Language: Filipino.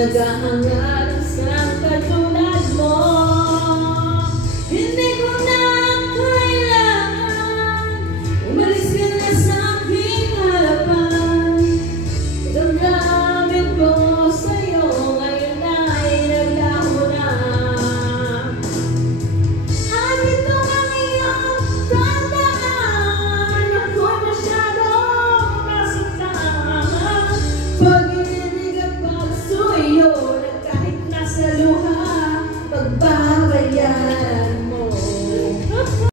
naghahangal sa katulad mo. Hindi ko na kailangan, umalis ka na sa aking harapan. Damdamin ko sa'yo ngayon ay naglaho na. At ito ang iyong tandaan, ako'y masyadong nasaktan.